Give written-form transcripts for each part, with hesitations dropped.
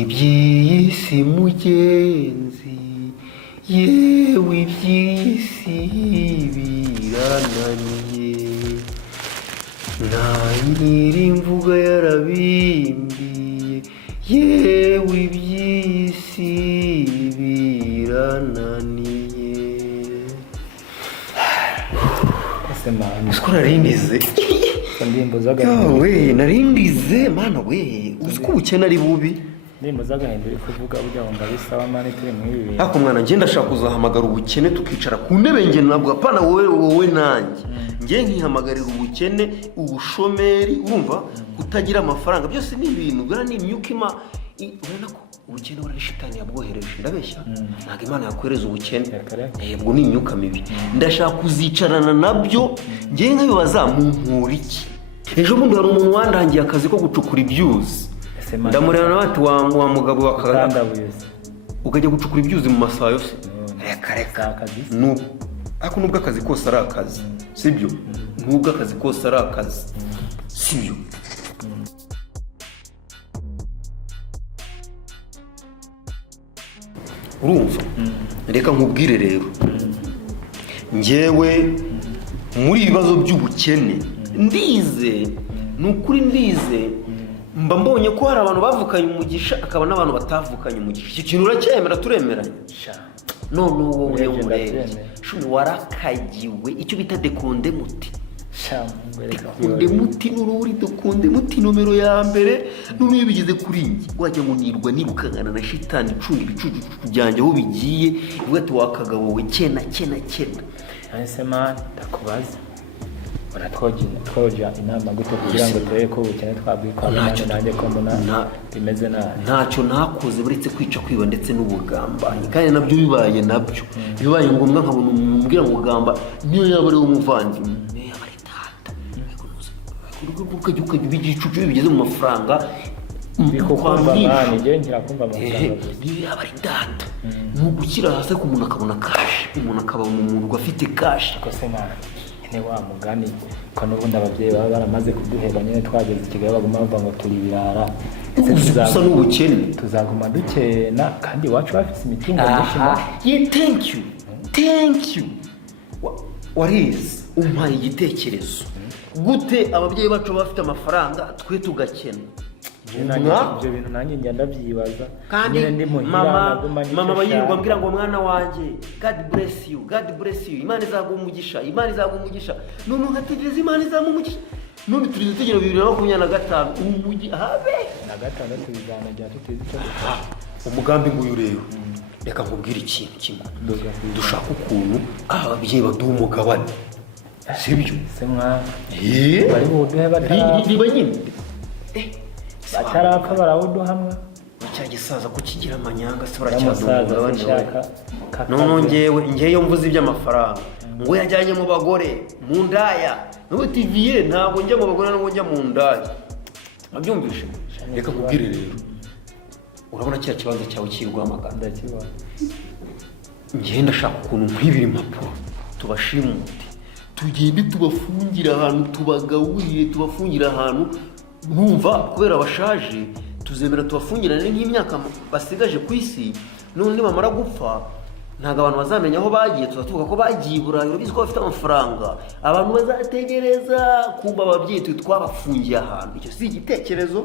iby'isi mugenzi yewe iby'isi birananiye ntayiri imvuga yarabimbiye yewe iby'isi birananiye. Usko narindize we narindize mana we uziko ubukene ari bubi ndimbo zagahindura kuvuga burya wumva bisaba mani turi mu ibi ako mwana nge ndashaka kuzahamagara ubukene tukicara ku ntebe nge nabwo apana wowe nanjye nge nkihamagarira ubukene ubushomeri urumva kutagira amafaranga byose ni ibintu bwa ni imyuka urabona ko ubukene buri shitani yabwohereje ndabeshya ntabwo Imana yakwereza ubukene ubwo ni imyuka mibi ndashaka kuzicarana nabyo nge nkabibaza mu nkura iki ejo bundi hari umuntu wandangiye akazi ko gucukura ibyuzi ndamureba na bati wa mugabo wakandabuyeuse ukajya gucukura ibyuzi mu masaha yose reka ako nubwo akazi kose ari akazi sibyo nubwo akazi kose ari akazi sibyo urumva reka nkubwire rero njyewe muri ibibazo by'ubukene ndize ni ukuri ndize mba mbonye ko hari abantu bavukanye umugisha akaba n'abantu batavukanye umugisha icyo kintu uracyemera turemeranye none wowe yo murebe shumi warakagiwe icyo bita dekonde muti dekonde muti n'ururi dekonde muti nomero ya mbere none iyo bigeze kuri njye wajya ngo nirwa nirukangana na shitani icunga ibicucu byanjye aho bigiye ivuga ati wakagabo we kena ese man ndakubaza twoja inama gute kugira ngo turebe ko ubukene twabwikora nanjye ko mbona bimeze nabi ntacyo nakoze buretse kwica kwiba ndetse n'ubugambanyi kandi nabyo bibaye ngombwa nkabona umuntu umbwira ngo gamba niyo yaba ari umuvandimwe niyo yaba ari tata ukajya ibigicucu bigeze mu mafaranga bikukumva mani njye nkirakumva amafaranga niyo yaba ari data ni ugushyira hasi ko umuntu akabona kashi umuntu akaba mu muntu afite kashi kose mani wa mugani ko n'ubundi ababyeyi baba baramaze kuduheba nyine twageze ikigali baguma bavuga ngo turi birara gusa n'ubukene tuzaguma dukena kandi iwacu bafite imitungo myinshi thank you warize umpaye igitekerezo gute ababyeyi bacu bafite amafaranga twe tugakena ibyo bintu nanjye ngenda byibaza kandi mama bayirwa mbwira ngo mwana wanjye God bless you Imana izaguha umugisha none ugategereza Imana izamuha umugisha none turize tegera 2025 umujyi habe na gatandatu bizanajya tuteze icyo dukora umugambi nguyu rero reka nkubwire ikintu kimwe dushaka ukuntu ababyeyi baduha umugabane sibyo se mwa bari buduhe riba nyine batarapfa barawuduhamwa cya gisaza ko kigira amanyanga se baracyaduha ngewe mvuze iby'amafaranga ngo yajyanye mu bagore mu ndaya n'ubu tiviye ntabwo njya mu bagore n'ubwo njya mu ndaya abyumvishe reka kubwire rero urabona cya kibanza cyawe kirwamagana ndakibona ngewe ndashaka ukuntu nkwibira impapuro tubashimute tugende tubafungira ahantu tubagaburire tubafungira ahantu numva kubera bashaje tuzemera tubafungirane nk'imyaka basigaje ku isi none bamara gupfa ntago abantu bazamenya aho bagiye tuvuga ko bagiye Burayi urabizi ko bafite amafaranga abantu bazategereza kumba ababyeyi twabafungiye ahantu icyo si igitekerezo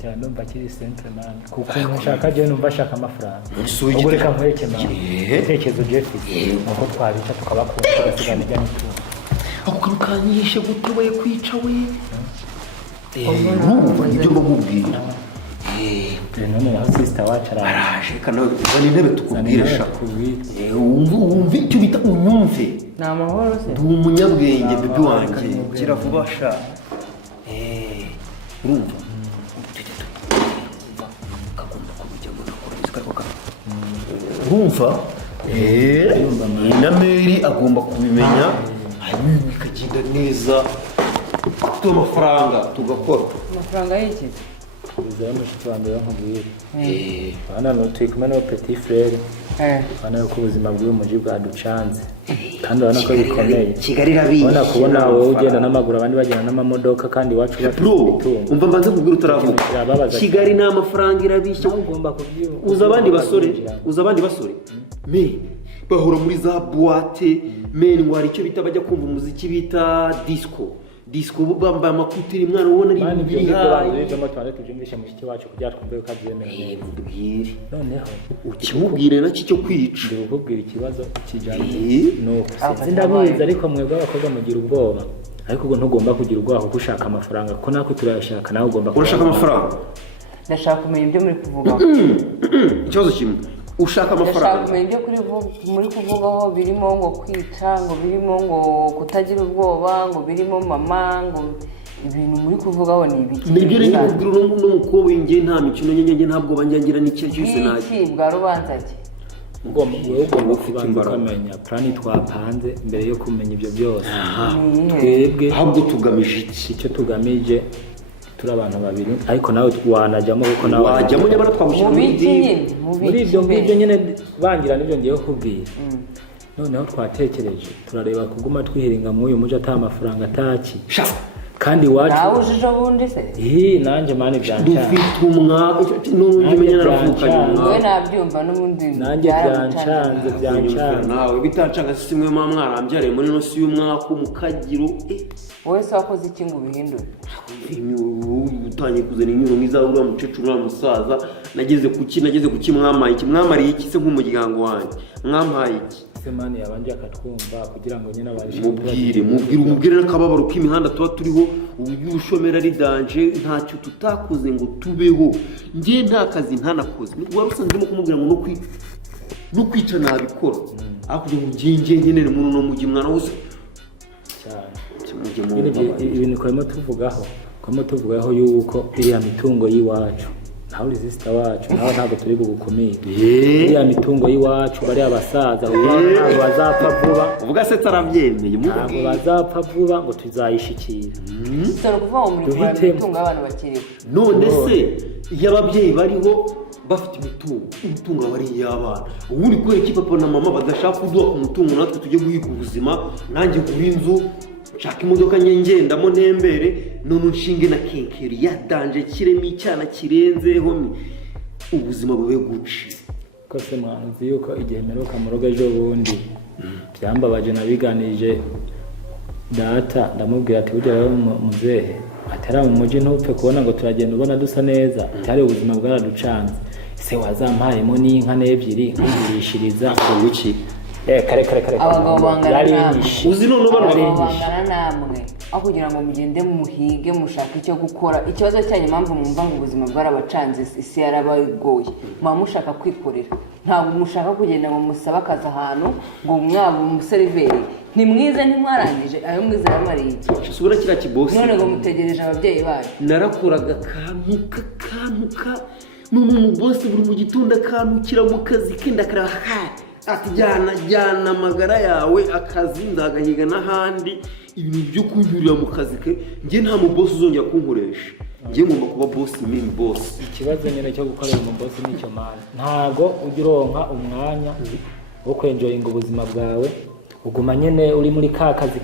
cyane numva kiri simple man kuko nshaka je numva shaka amafaranga ubwo reka nkwereke man igitekerezo Jeff nuko twabica tukabakunda tugasigana ijya n'ituba ako kantu kanyishe gutubaye kwica we ibyo mbabwira none naho sister wacu araje kana bani intebe tukubwire sha wumve icyo bita unyumve ni amahoro se ndi umunyabwenge bebe wanjye kiravuba sha urumva kagomba kubijyamo nakora urumva inameri agomba kubimenya hanyuma bikagenda neza tuba amafaranga tugakora amafaranga y'iki bizera mushiki wa mbere nkubwire bana no twikuma no petit frère bana ko ubuzima bw'umujyi bwaducanze kandi urabona ko bikomeye Kigali irabiye ubona kubona wowe ugenda n'amaguru abandi bagenda n'amamodoka kandi iwacu bafite umva mbanze kubwira utaravuga Kigali nta mafaranga irabishye ugomba kubyumva uza abandi basore me bahora muri za boîte me ngwari icyo bita bajya kumva umuziki bita disco bambaye amakutiri mwana ubona ari ibiri hayi byo twari tujumvisha mushiki wacu kugira twumve ko abyemeye mbwire noneho ukimubwire nacyo cyo kwica ndikubwira ikibazo kijanye no ndabizi ariko mwebwe abakoze mugira ubwoba ariko ubwo ntugomba kugira ubwoba kuko ushaka amafaranga ko nako turayashaka nawe ugomba urashaka amafaranga ndashaka kumenya ibyo muri kuvugaho ikibazo kimwe ushaka amafaranga ndashaka kumenya ibyo muri kuvugaho birimo ngo kwica ngo birimo ngo kutagira ubwoba ngo birimo mama ngo ibintu muri kuvugaho ni ibiki nibyo rero kubwira n'umukobwa ngiye nta mikino nyange ntabwo banyangira n'icyo cyose naje iki bwa rubanza cye ugomba kubanza ukamenya plani twapanze mbere yo kumenya ibyo byose twebwe ahubwo tugamije iki icyo tugamije turi abantu babiri ariko nawe wanajyamo kuko nawe wajyamo nyamara twagushyira muri ibyo ngibyo nyine bangira n'ibyo ngiye kukubwira noneho twatekereje turareba kuguma twihiringa muri uyu mujyi atari amafaranga ataki kandi wacu nawe ujije ubundi se nanjye mani byancanga dufite n'uburyo umenya naravukanye wowe nabyumva n'ubundi nanjye byancanze nawe bitancanga si mwe mwa mwarambyariye muri no si y'umwaka umukagiro wowe se wakoze iki ngo ubihindure utangiye kuzana inyuro mwiza uriya mukecuru uriya musaza nageze kuki mwamaye iki mwamariye iki se nk'umuryango wanjye mwampaye iki semani yabanje akatwumva kugira ngo nyine abashe mubwire n'akababaro k'imihanda tuba turiho uburyo ubushomeri ari danje ntacyo tutakoze ngo tubeho njye nta kazi ntanakoze wari usanzemo kumubwira ngo no kwica nabikora kugira ngo ngiye nkenere muri uno mujyi mwana wose ibintu twarimo tuvugaho yuko iriya mitungo y'iwacu nawe uri sister wacu nawe ntabwo turi bugukumire iriya mitungo y'iwacu bari abasaza ntabwo bazapfa vuba uvuga se tarabyemeye ntabwo bazapfa vuba ngo tuzayishikira dore kuvuga ngo muri kuba imitungo y'abantu bakiriho none se iyo ababyeyi bariho bafite imitungo aba ari iy'abana ubundi kubera iki papa na mama badashaka kuduha ku mutungo natwe tujye guhiga ubuzima nanjye gura inzu nshaka imodoka ngendamo ntembere none nshinge na kenkeri yadanje kiremo icyana kirenzeho ubuzima bube guci kose mwanzi yuko igihe meruka mu rugo ejo bundi byambabaje nabiganije data ndamubwira ati burya rero muzehe atari mu mujyi ntupfe kubona ngo turagenda ubona dusa neza cyari ubuzima bwaraducanze se wazampayemo n'inka n'ebyiri nkugurishiriza ngo iki kare abagabo bangana namwe uzi none bangana namwe aho kugira ngo mugende muhige mushaka icyo gukora ikibazo cyanyu impamvu mwumva ngo ubuzima bwarabacanze isi yarabagoye muba mushaka kwikorera ntabwo mushaka kugenda ngo musabe akazi ahantu ngo mwaba umuseriveri ntimwize ntimwarangije ayo mwize yamariye iki sura kiriya kibosi none ngo mutegereje ababyeyi banyu narakoraga kantuka none umubosi buri mu gitondo akantukira mu kazi kenda karaba ati jyana amagara yawe akazi ndagahiga n'ahandi ibintu byo kunyurira mu kazi ke njye nta mubosi uzongera kunkoresha njye ngomba kuba bosi mimi bosi ikibazo nyine cyo gukorera umubosi nicyo mani ntabwo ujya uronka umwanya wo kwenjoyinga ubuzima bwawe uguma nyine uri muri ka kazi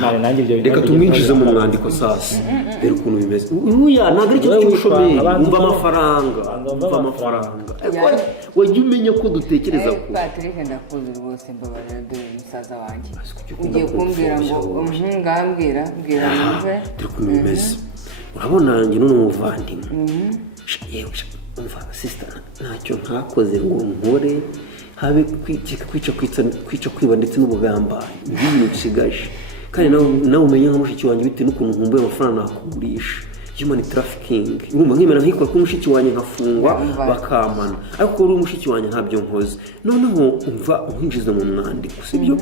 mane nanjye ibyo reka tumwinjize mu mwandiko sasa rero ukuntu bimeze ntabwo ari cyo cy'ubushomeri umva amafaranga wajya umenya ko dutekereza ko Patrick ndakuzi rwose mbabarira dore umusaza wanjye ugiye kumbwira ngo ngambwira numve dore ukuntu bimeze urabona njye none umuvandimwe yewe umva sister ntacyo ntakoze ngo nkore habe kwica kwiba ndetse n'ubugambanyi ibintu bisigaje kandi nawe umenya nka mushiki wanjye bitewe n'ukuntu nkumbuye amafaranga nakugurisha human trafficking urumva nkemera nkikora ko mushiki wanjye nkafungwa bakampana ariko uri umushiki wanjye ntabyo nkoze noneho umva unkinjiza mu mwandiko sibyo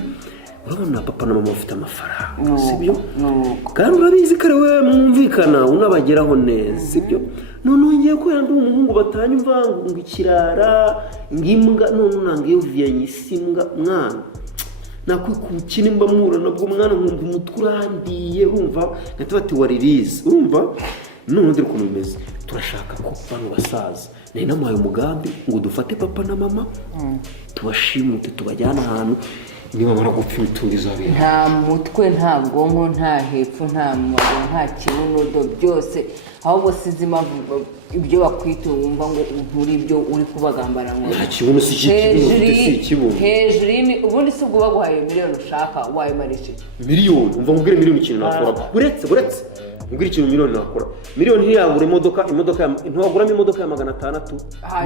urabona papa na mama bafite amafaranga sibyo kandi urabizi ko ari wowe mwumvikana unabageraho neza sibyo noneho ngiye kubera ndi umuhungu batanyumva ngo ikirara ngimbwa none unanga iyo viyanye isimbwa mwana nakwikukina mbamura nabwo mwana nkumva umutwe urandiye urumva ngati bati waririze urumva none dore ukuntu bimeze turashaka ko bano basaza nari namuhaye umugambi ngo dufate papa na mama tubashimute tubajyana ahantu niba bamara gupfa imiturizo abiri nta mutwe nta bwonko nta hepfo nta maguru nta kibunodo byose ahubwo sizi impamvu ibyo bakwita wumva ngo nturi ibyo uri kubagambara ngo nta kibuno si ikibuno hejuru ubundi si ubwo baguhaye miliyoni ushaka wayimarisha miliyoni umva nkubwire miliyoni ikintu nakora uretse nkubwire ikintu miliyoni nakora miliyoni ntiyagura imodoka ntiwaguramo imodoka ya 600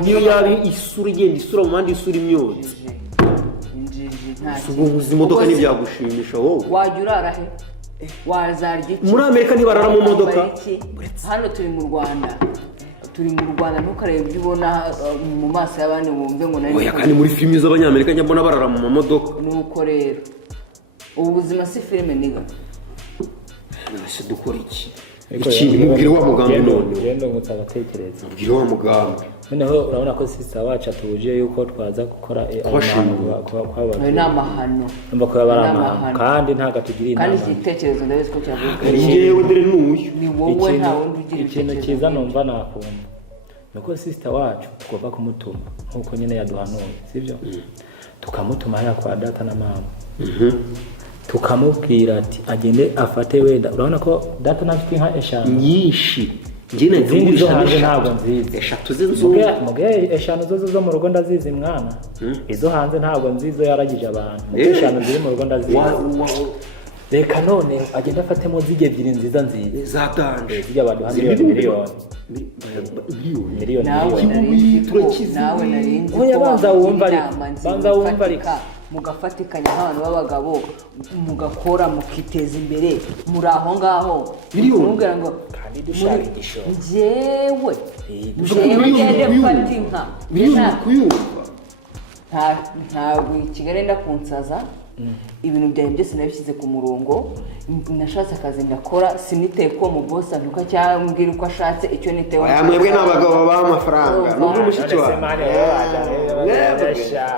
niyo yaba isura igenda isura mu mandi isura imyotsi ubuvuzi imodoka ntibyagushimisha wowe wajya urara he wazarya iki muri Amerika ntibarara mu modoka hano turi mu Rwanda ntukarebe ibyo ubona mu maso y'abandi wumve ngo nari oya kandi muri filimi z'abanyamerika njya mbona barara mu mamodoka nuko rero ubu buzima si filime niga nase dukora iki mubwire wa mugambi none genda ngutsa abatekerezo mubwire wa mugambi noneho urabona ko sister wacu atuje yuko twaza gukora kw'abantu n'amahano ko yabaramahano kandi ntago tugira inama kandi igitekerezo ndabizi ko cyavuga yewe dore n'uyu ni wowe nta wundi ugira ikintu cyiza numva nakumva nuko sister wacu tugomba kumutuma nkuko nyine yaduhanuye sibyo tukamutuma haya kwa data na mama tukamubwira ati agende afate wenda urabona ko data nafite inka eshanu nyinshi njye izindi zo hanze ntabwo nzizi eshatu z'inzu eshanu zo mu rugo ndazizi mwana izo hanze ntabwo nzizo yaragije abantu eshanu ziri mu rugo ndazizi reka none agenda afatemo zige ebyiri nziza zatanje zijya abantu handi miliyoni nawe narinzi ko banza wumva ariko mugafatikanya nk'abantu b'abagabo mugakora mukiteza imbere muri aho ngaho miliyoni ngo kandi dushaka igishoro njyewe ngende mfata inka miliyoni kuyumva ntabwo Kigali ndakunsaza ibintu byanjye byose nabishyize ku murongo nashatse akazi ndakora siniteye ko mu boss antuka cyambwira uko ashatse icyo nitewe mwebwe n'abagabo babaha amafaranga n'ubwo mushiki wawe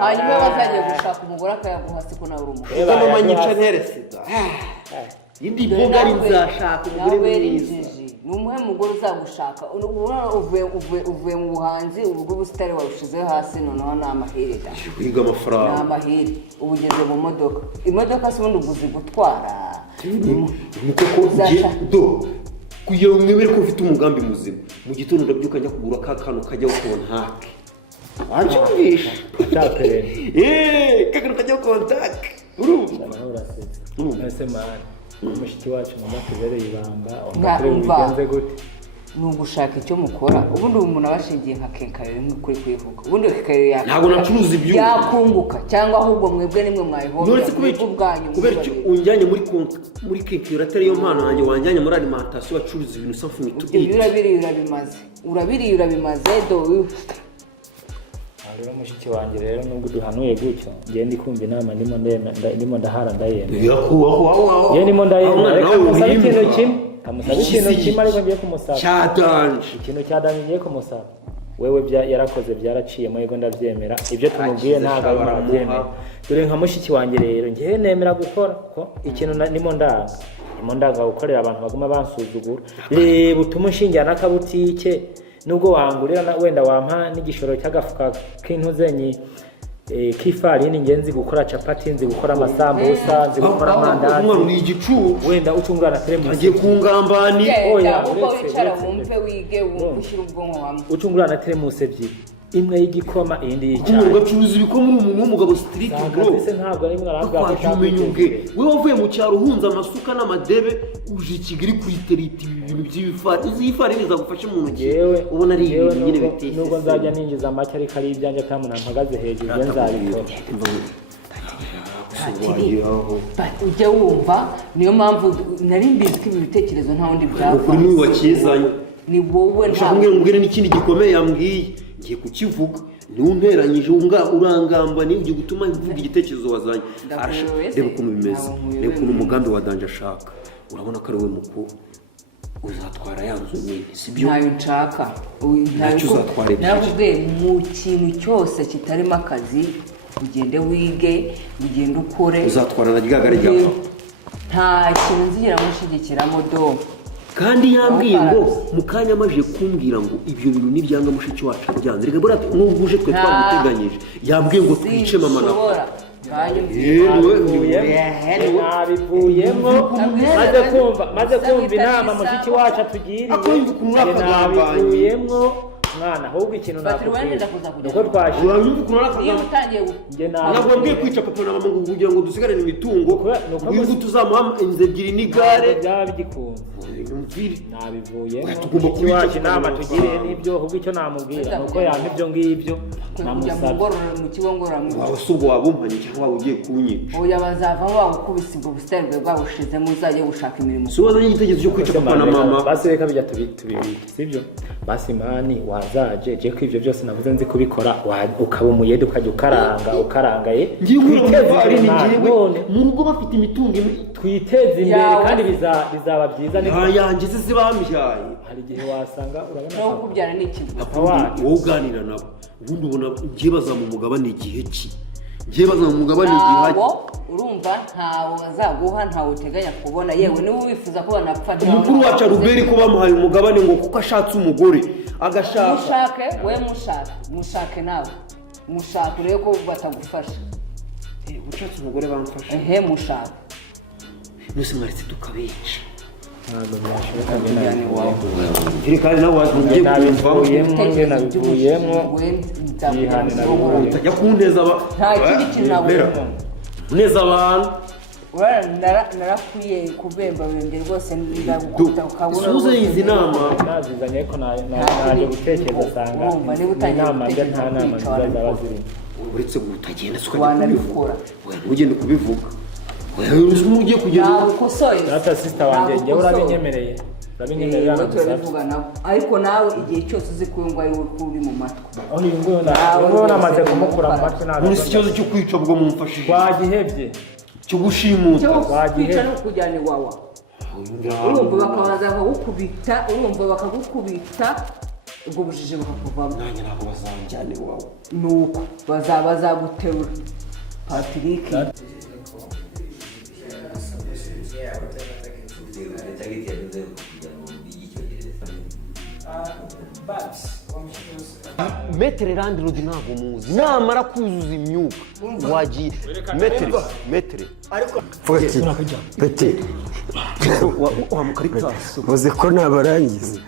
hanyuma bazagiye gushaka umugore akayaguha siko nawe uri umugore kuko mama nyica nteresida indi mboga ari nzashaka umugore mwiza ni umuhe mugore uzagushaka uvuye mu buhanzi urugo ubusitari warushizeho hasi noneho ni amahire kwiga amafaranga ni amahire ubu ugeze mu modoka imodoka si ubundi uguzi gutwara kugira ngo mwemere ko ufite umugambi muzima mu gitondo ndabyuka njya kugura ka kantu kajyaho kontake wanjumvisha kakanu kajyaho kontake urumva urasetse mani mushiki wacu mama tubereye ibanga bigenze gute ni ugushaka icyo mukora ubundi umuntu abashingiye nka kenkayori nk'ukuri kuyivuga ubundi kenkayori ntabwo nacuruza ibyo yakunguka cyangwa ahubwo mwebwe nimwe mwayihomba kubera icyo unjyanye muri kenkayori atari yo mpano yanjye wanjyanye muri alimentation bacuruza ibintu safu mitu urabiriye urabimaze do rero mushiki wanjye rero nubwo duhanuye gutyo ngiye ndi kumva inama ndimo ndahara ndayemera ndimo ndayemera reka musabe ikintu kimwe ariko ngiye kumusaba ikintu cyadanje ngiye kumusaba wewe yarakoze byaraciyemo yego ndabyemera ibyo tumubwiye ntabwo ari murabyemera dore nka mushiki wanjye rero ngiye nemera gukora ko ikintu ndimo ndaga gukorera abantu baguma bansuzugura reba utuma unshingira n'akabutike nubwo wangurira wenda wampa n'igishoro cy'agafuka k'intuzenyi k'ifarini ngenzi gukora capati nzi gukora amasambusa nzi gukora amandazi wenda ucungana teremusi agiye kungambani oya wicara wumve wige ushyira ubwonko hamwe ucungana teremusi ebyiri imwe y'igikoma iyindi y'icyayi ugacuruza ibikoma uri umuntu w'umugabo street bro ntabwo ari mwarabwa umenye ubwe wewe wavuye mu cyaro uhunza amasuka n'amadebe uje Kigali kwiterita ibintu by'ibifari izi fari bizagufasha mu ntoki ubona ari ibintu nyine biteye nubwo nzajya ninjiza make ariko ari ibyanjye atamu nampagaze hejuru byo nzabikora ujya wumva niyo mpamvu nari mbizi ko ibi bitekerezo nta wundi byava kuri niwe wakizanye ni wowe ntabwo mbwira n'ikindi gikomeye yambwiye ngiye kukivuga ntunteranyije urangamba ni ugiye gutuma mvuga igitekerezo wazanye reba ukuntu bimeze reba ukuntu umugambi wa danje ashaka urabona ko ari we mukuru uzatwara ya nzu nini sibyo ntayo nshaka ntacyo uzatwara navuge mu kintu cyose kitarimo akazi ugende wige ugende ukore uzatwara na ryagara ryapfa nta kintu nzigera mushyigikiramo do kandi yambwiye ngo mu kanya amaze kumbwira ngo ibyo bintu nibyanga mushiki wacu byanze reka bora nubwo uje twe twamuteganyije yambwiye ngo twice mama na nabivuyemo maze kumva inama mushiki wacu atugiriye nabivuyemo mwana ahubwo ikintu nakubwira nuko twashira ntabwo mbwiye kwica papa na mama ngo kugira ngo dusigarane imitungo ngo tuzamuha inzu ebyiri n'igare byaba bigikunze nabivuyemo mushiki wacu inama tugiriye n'ibyo ahubwo icyo namubwira nuko yampa ibyo ngibyo namusabye waba si ubwo wabumpanye cyangwa waba ugiye kunyica oya bazavaho bagukubise ubwo busitani bwawe bwabushizemo uzajye gushaka imirimo si wazanye igitekerezo cyo kwica papa na mama basi reka bijya tubibika sibyo basi mani wazaje je ko ivyo byose navuze nzi kubikora ukaba umuyede ukajya ukarangaye mu rugo bafite imitungo twiteze imbere kandi bizaba byiza yanjye zibambyaye hari igihe wasanga urabona nawe kubyara ni ikintu wowe uganira nabo ubundi ubona ngiye bazamu mugabane igihe ki ngiye bazamu mugabane igihe urumva ntawo bazaguha ntawo uteganya kubona yewe niba wifuza ko banapfa umukuru wacu Ruberi ko bamuhaye umugabane ngo kuko ashatse umugore agashaka mushake nawe mushake urebe ko batagufasha ushatse umugore bamfasha mushake nose mwaritse tukabica ntabwo byashoboka njye iri kandi nawe wagiye nabivuyemo utajya kunteza nta kindi kintu nabona uneza abantu narakwiye kubemba bembye rwose ndagukunda ukabona suze izi nama nazizanye ariko naje gutekereza asanga inama nta nama nziza zaba zirimo uretse gutagenda wanabikora ugende kubivuga ugiye kugenda data sister wanjye njye urabinyemereye turabivuga nabo ariko nawe igihe cyose uzi ko ngo ari uri mu matwi uyu nguyu namaze kumukura mu matwi ntabwo ni ikibazo cyo kwica bwo mumfashije twagihebye cyo gushimuta kwica no kujyana iwawa urumva bakabaza bakagukubita ubwo bujije bakakuvamo nanjye ntabwo bazanjyana iwawe nuko bazaguterura Patrick metere randi rodi ntabwo muzi namara kuzuza imyuka wagiye metere peti wa mukaritasi uzi ko nabarangiza